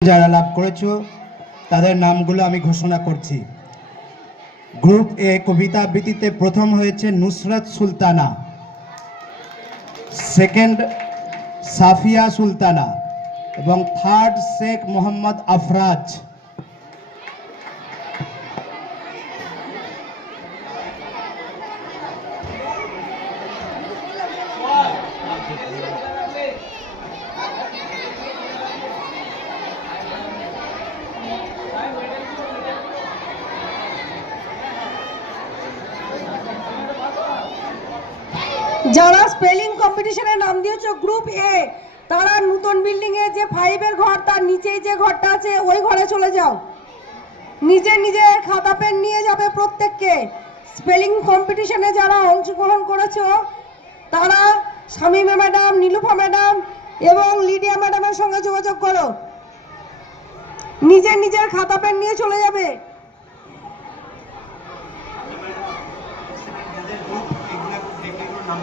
যারা লাভ করেছো তাদের নামগুলো আমি ঘোষণা করছি। গ্রুপ এ কবিতা আবৃত্তিতে প্রথম হয়েছে নুসরাত সুলতানা, সেকেন্ড সাফিয়া সুলতানা এবং থার্ড শেখ মোহাম্মদ আফরাজ। যারা স্পেলিং কম্পিটিশনে নাম দিয়েছো গ্রুপ এ, তারা নতুন বিল্ডিং এ যে 5 এর ঘর তার নিচেই যে ঘরটা আছে ওই ঘরে চলে যাও। নিজের খাতা পেন নিয়ে যাবে প্রত্যেককে। স্পেলিং কম্পিটিশনে যারা অংশগ্রহণ করেছো তারা শামীমা ম্যাডাম, নীলুফা ম্যাডাম এবং লিডিয়া ম্যাডামের সঙ্গে যোগাযোগ করো। নিজের খাতা পেন নিয়ে চলে যাবে। নাম